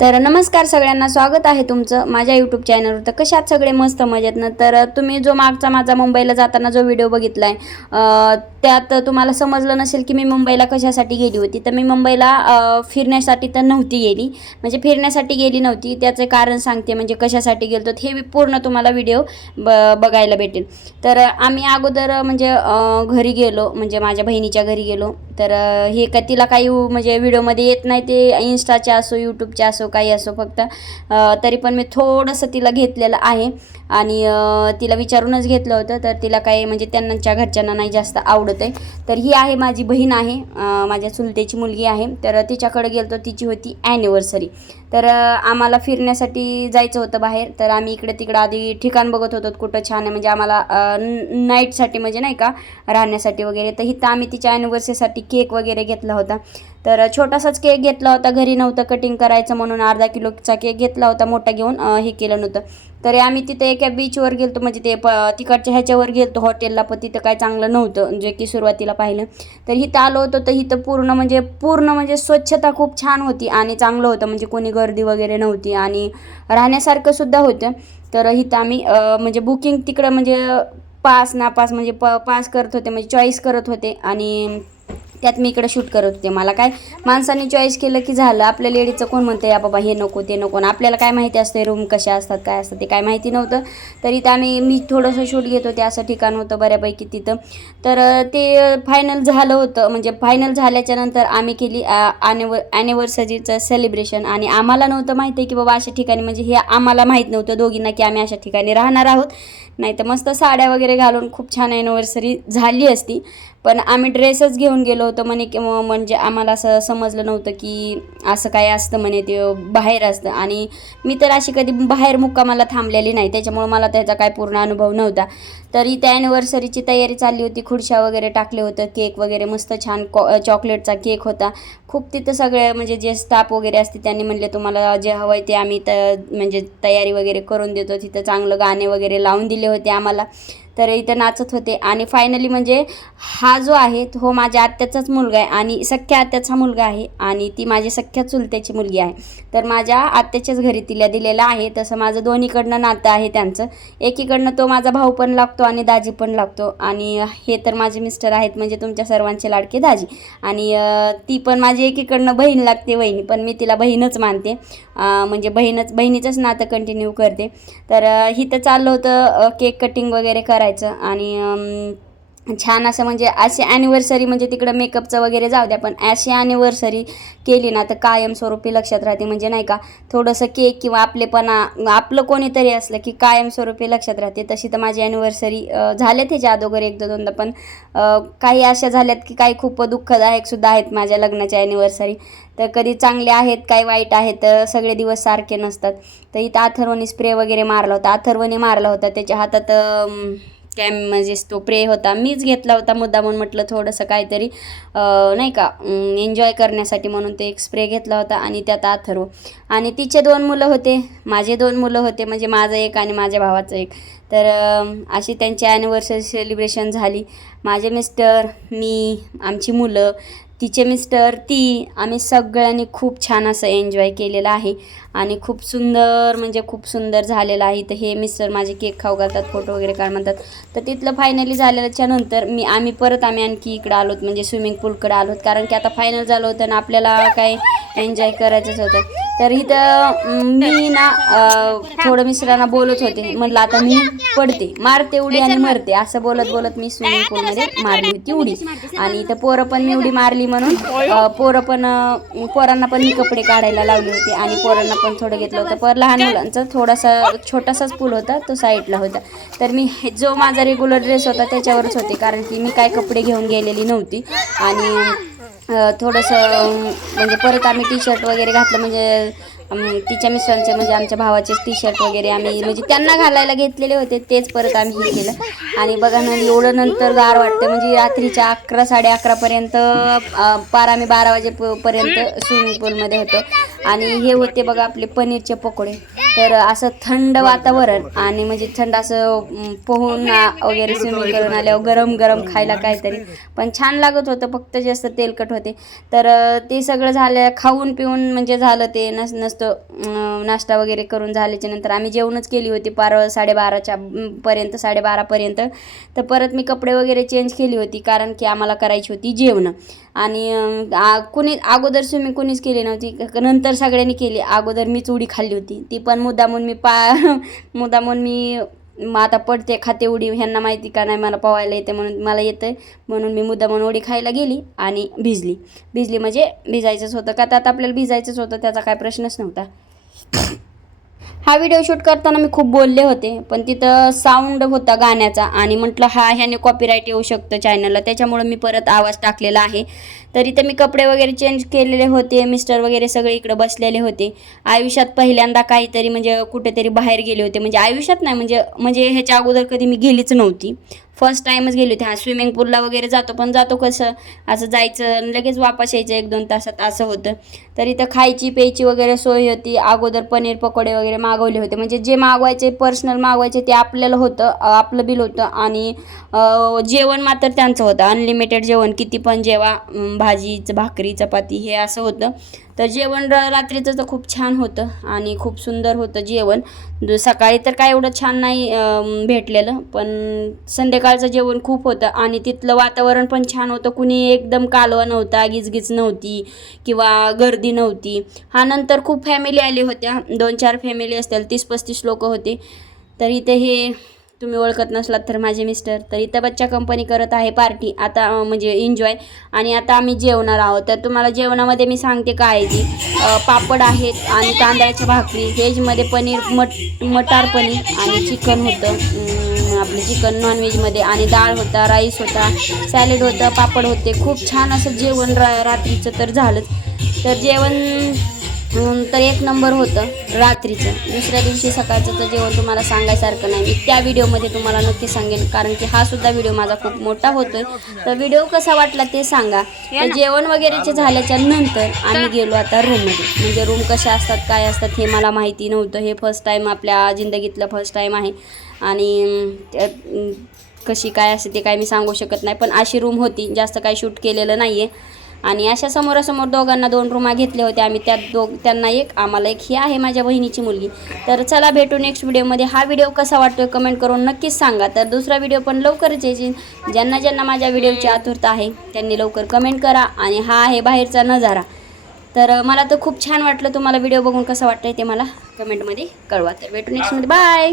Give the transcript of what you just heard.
तर नमस्कार सगळ्यांना स्वागत आहे तुमचं माझ्या यूट्यूब चॅनलवर तर कशात सगळे? मस्त मजेत ना? तर तुम्ही जो मागचा माझा मुंबईला जाताना जो व्हिडिओ बघितला आहे त्यात तुम्हाला समजलं नसेल की मी मुंबईला कशासाठी गेली होती. तर मी मुंबईला फिरण्यासाठी तर नव्हती गेली. म्हणजे फिरण्यासाठी गेली नव्हती. त्याचं कारण सांगते म्हणजे कशासाठी गेलो हे मी पूर्ण तुम्हाला व्हिडिओ ब बघायला भेटेल. तर आम्ही अगोदर म्हणजे घरी गेलो. म्हणजे माझ्या बहिणीच्या घरी गेलो. तर हे का तिला काही म्हणजे व्हिडिओमध्ये येत नाही ते इन्स्टाचे असो यूट्यूबचे असो काही असो फक्त. तरी पण मी थोडंसं तिला घेतलेलं आहे. आणि तिला विचारूनच घेतलं होतं तर तिला काही म्हणजे त्यांच्या घरच्यांना नाही जास्त आवडत आहे. तर ही आहे माझी बहीण आहे माझ्या चुलतेची मुलगी आहे. तर तिच्याकडे गेलो तिची होती ॲनिव्हर्सरी तर आम्हाला फिरण्यासाठी जायचं होतं बाहेर. तर आम्ही इकडे तिकडं आधी ठिकाण बघत होतो कुठं छान आहे. म्हणजे आम्हाला नाईटसाठी म्हणजे नाही का राहण्यासाठी वगैरे. तर इथं आम्ही तिच्या ॲनिव्हर्सरीसाठी केक वगैरे घेतला होता. तर छोटासाच केक घेतला होता घरी नव्हतं कटिंग करायचं म्हणून अर्धा किलोचा केक घेतला होता मोठा घेऊन हे केलं नव्हतं. तरी आम्ही तिथे एका बीचवर गेलतो म्हणजे ते प तिकडच्या ह्याच्यावर गेलतो हॉटेलला पण तिथं काय चांगलं नव्हतं जे की सुरुवातीला पाहिलं. तर इथं आलो होतो तर इथं पूर्ण म्हणजे पूर्ण म्हणजे स्वच्छता खूप छान होती आणि चांगलं होतं म्हणजे कोणी गर्दी वगैरे नव्हती आणि राहण्यासारखं सुद्धा होतं. तर इथं आम्ही म्हणजे बुकिंग तिकडं म्हणजे पास नापास म्हणजे प पास करत होते म्हणजे चॉईस करत होते आणि त्यात मी इकडे शूट करत होते. मला काय माणसाने चॉईस केलं की झालं. आपल्या लेडीचं कोण म्हणतं या बाबा हे नको ते नको. आणि आपल्याला काय माहिती असते रूम कशा असतात काय असतात ते काय माहिती नव्हतं. तरी तर आम्ही मी थोडंसं शूट घेत होते. असं ठिकाण होतं बऱ्यापैकी तिथं. तर ते फायनल झालं होतं. म्हणजे फायनल झाल्याच्यानंतर आम्ही केली ॲनिव ॲनिव्हर्सरीचं सेलिब्रेशन आणि आम्हाला नव्हतं माहिती की बाबा अशा ठिकाणी म्हणजे हे आम्हाला माहीत नव्हतं दोघींना की आम्ही अशा ठिकाणी राहणार आहोत. नाही तर मस्त साड्या वगैरे घालून खूप छान ॲनिव्हर्सरी झाली असती. पण आम्ही ड्रेसच घेऊन गेलो होतो म्हणे की म्हणजे आम्हाला असं समजलं नव्हतं की असं काय असतं म्हणे ते बाहेर असतं. आणि मी तर अशी कधी बाहेर मुक्कामाला थांबलेली नाही. त्याच्यामुळं मला त्याचा काय पूर्ण अनुभव नव्हता. तरी त्या ॲनिव्हर्सरीची तयारी चालली होती. खुर्च्या वगैरे टाकले होतं. केक वगैरे मस्त छान कॉ चॉकलेटचा केक होता. खूप तिथं सगळे म्हणजे जे स्टाफ वगैरे असते त्यांनी म्हणले तुम्हाला जे हवं आहे ते आम्ही त म्हणजे तयारी वगैरे करून देतो. तिथं चांगलं गाणे वगैरे लावून दिले होते आम्हाला. तर इथं नाचत होते. आणि फायनली म्हणजे हा जो आहे तो हो माझ्या आत्याचाच मुलगा आहे. आणि सख्या आत्याचा मुलगा आहे. आणि ती माझी सख्या चुलत्याची मुलगी आहे. तर माझ्या आत्याच्याच घरी तिला दिलेलं आहे. तसं माझं दोन्हीकडनं नातं आहे त्यांचं. एकीकडनं तो माझा भाऊ पण लागतो आणि दाजी पण लागतो. आणि हे तर माझे मिस्टर आहेत म्हणजे तुमच्या सर्वांचे लाडके दाजी. आणि ती पण माझी एकीकडनं बहीण लागते वहिनी. पण मी तिला बहीणच मानते. म्हणजे बहीणच बहिणीचंच नातं कंटिन्यू करते. तर इथं चाललं होतं केक कटिंग वगैरे करायचं आणि छान असं म्हणजे अशी ॲनिव्हर्सरी म्हणजे तिकडं मेकअपचं वगैरे जाऊ द्या पण अशी ॲनिव्हर्सरी केली ना तर कायमस्वरूपी लक्षात राहते. म्हणजे नाही का थोडंसं केक किंवा आपलेपणा आपलं कोणीतरी असलं की कायमस्वरूपी लक्षात राहते. तशी तर माझी ॲनिव्हर्सरी झाल्यात त्याच्या अगोदर एकदा दोनदा पण काही अशा झाल्यात की काही खूप दुःखदायक सुद्धा आहेत माझ्या लग्नाच्या ॲनिव्हर्सरी तर कधी चांगले आहेत काही वाईट आहेत तर सगळे दिवस सारखे नसतात. तर इथं अथर्वने स्प्रे वगैरे मारला होता अथर्वने मारला होता त्याच्या हातात अम, कॅम म्हणजे तो प्रे होता मीच घेतला होता मुद्दा म्हणून म्हटलं थोडंसं काहीतरी नाही का एन्जॉय करण्यासाठी म्हणून ते एक स्प्रे घेतला होता आणि त्यात आथरो. आणि तिचे दोन मुलं होते माझे दोन मुलं होते म्हणजे माझं एक आणि माझ्या भावाचं एक. तर अशी त्यांची ॲनिव्हर्सरी सेलिब्रेशन झाली. माझे मिस्टर मी आमची मुलं तिचे मिस्टर ती आम्ही सगळ्यांनी खूप छान असं एन्जॉय केलेलं आहे. आणि खूप सुंदर म्हणजे खूप सुंदर झालेलं आहे. तर हे मिस्टर माझे केक खाऊ घालतात फोटो वगैरे काढ म्हणतात. तर तिथलं फायनली झालेल्याच्या नंतर मी आम्ही परत आम्ही आणखी इकडं आलोत म्हणजे स्विमिंग पूलकडे आलोत कारण की आता फायनल झालं होतं ना आपल्याला काय एन्जॉय करायचंच होतं. तर इथं मी ना थोडं मिस्टरांना बोलत होते. म्हटलं आता मी पडते मारते उडी आणि मरते. असं बोलत बोलत मी स्विमिंग पूलमध्ये मारली होती उडी. आणि इथं पोरं पण मी उडी मारली म्हणून पोरं पण पोरांना पण मी कपडे काढायला लावले होते. आणि पोरांना पण थोडं घेतलं होतं. पर लहान मुलांचा थोडासा छोटासाच पूल होता तो साईडला होता. तर मी जो माझा रेग्युलर ड्रेस होता त्याच्यावरच होते कारण की मी काय कपडे घेऊन गेलेली नव्हती. आणि थोडंसं म्हणजे परत आम्ही टी शर्ट वगैरे घातलं म्हणजे तिच्या मिस्टरांचे म्हणजे आमच्या भावाचे टी शर्ट वगैरे आम्ही म्हणजे त्यांना घालायला घेतलेले होते तेच परत आम्ही हे केलं. आणि बघा ना एवढं नंतर गार वाटते म्हणजे रात्रीच्या अकरा साडे अकरापर्यंत पार आम्ही बारा वाजेपर्यंत स्विमिंग पूलमध्ये होतो. आणि हे होते बघा आपले पनीरचे पकोडे. तर असं थंड वातावरण आणि म्हणजे थंड असं पोहून वगैरे स्विमिंग करून आल्यावर गरम गरम खायला काहीतरी. पण छान लागत होतं फक्त जास्त तेलकट होते. तर ते सगळं झालं खाऊन पिऊन म्हणजे झालं ते नस नसतं नाश्ता वगैरे करून झाल्याच्यानंतर आम्ही जेवणच केली होती पार साडेबाराच्या पर्यंत साडेबारापर्यंत तर परत मी कपडे वगैरे चेंज केली होती कारण की आम्हाला करायची होती जेवणं. आणि आ- कुणी अगोदर स्विमिंग कुणीच केली नव्हती नंतर सगळ्यांनी केली. अगोदर मीच उडी खाल्ली होती ती पण मुद्दामून मी पा मुद्दामून मी मग आता पडते खाते उडी ह्यांना माहिती का नाही मला पोहायला येते म्हणून मला येतं म्हणून मी मुद्दामून उडी खायला गेली आणि भिजली. भिजली म्हणजे भिजायचंच होतं का? त्यात आपल्याला भिजायचंच होतं त्याचा काय प्रश्नच नव्हता. हा व्हिडिओ शूट करताना मी खूप बोलले होते पण तिथं साऊंड होता गाण्याचा आणि म्हटलं हा ह्याने कॉपीराईट येऊ शकतं चॅनलला त्याच्यामुळं मी परत आवाज टाकलेला आहे. तर इथं मी कपडे वगैरे चेंज केलेले होते मिस्टर वगैरे सगळे इकडे बसलेले होते. आयुष्यात पहिल्यांदा काहीतरी म्हणजे कुठेतरी बाहेर गेले होते. म्हणजे आयुष्यात नाही म्हणजे म्हणजे ह्याच्या अगोदर कधी मी गेलीच नव्हती. फर्स्ट टाईमच गेली होती. हा स्विमिंग पूलला वगैरे जातो पण जातो कसं? असं जायचं लगेच वापस यायचं एक दोन तासात असं होतं. तर इथं खायची प्यायची वगैरे सोय होती. अगोदर पनीर पकोडे वगैरे मागवले होते. म्हणजे जे मागवायचे पर्सनल मागवायचे ते आपल्याला होतं आपलं बिल होतं आणि जेवण मात्र त्यांचं होतं. अनलिमिटेड जेवण किती पण जेवा भाजी भाकरी चपाती हे असं होतं. तर जेवण रात्रीचं तर खूप छान होतं आणि खूप सुंदर होतं जेवण. सकाळी तर काय एवढं छान नाही भेटलेलं पण संध्याकाळचं जेवण खूप होतं आणि तिथलं वातावरण पण छान होतं. कुणी एकदम कालवा नव्हता गिजगिज नव्हती किंवा गर्दी नव्हती. हा नंतर खूप फॅमिली आली होत्या. दोन चार फॅमिली असतील तीस पस्तीस लोक होते. तर इथे हे तुम्ही ओळखत नसलात तर माझे मिस्टर. तर इथं बच्चा कंपनी करत आहे पार्टी आता म्हणजे एन्जॉय आणि आता आम्ही जेवणार आहोत. तर तुम्हाला जेवणामध्ये मी सांगते काय आहे ती. पापड आहेत आणि तांदळाच्या भाकरी व्हेजमध्ये पनीर मट मटार पनीर आणि चिकन होतं. आपलं चिकन नॉनव्हेजमध्ये आणि डाळ होता राईस होता सॅलेड होतं पापड होते. खूप छान असं जेवण रा रात्रीचं तर झालंच. तर जेवण तर एक नंबर होतं रात्रीचं. दुसऱ्या दिवशी सकाळचं तर जेवण तुम्हाला सांगायसारखं नाही. मी त्या व्हिडिओमध्ये तुम्हाला नक्की सांगेन कारण की हा सुद्धा व्हिडिओ माझा खूप मोठा होतोय. तर व्हिडिओ कसा वाटला ते सांगा. जेवण वगैरेचे झाल्याच्यानंतर आम्ही गेलो आता रूममध्ये म्हणजे रूम कशा असतात काय असतात हे मला माहिती नव्हतं. हे फर्स्ट टाईम आपल्या जिंदगीतलं फर्स्ट टाईम आहे. आणि कशी काय असते ते काय मी सांगू शकत नाही. पण अशी रूम होती. जास्त काही शूट केलेलं नाही आहे आणि अशा समोरासमोर दोघांना दोन रूमा घेतल्या होत्या आम्ही त्यात दोघ त्यांना एक आम्हाला एक ही आहे माझ्या बहिणीची मुलगी. तर चला भेटू नेक्स्ट व्हिडिओमध्ये हा व्हिडिओ कसा वाटतोय कमेंट करून नक्कीच सांगा. तर दुसरा व्हिडिओ पण लवकरच यायची ज्यांना ज्यांना माझ्या व्हिडिओची आतुरता आहे त्यांनी लवकर कमेंट करा आणि हा आहे बाहेरचा नजारा. तर मला तर खूप छान वाटलं तुम्हाला व्हिडिओ बघून कसं वाटतंय ते मला कमेंटमध्ये कळवा. तर भेटू नेक्स्टमध्ये बाय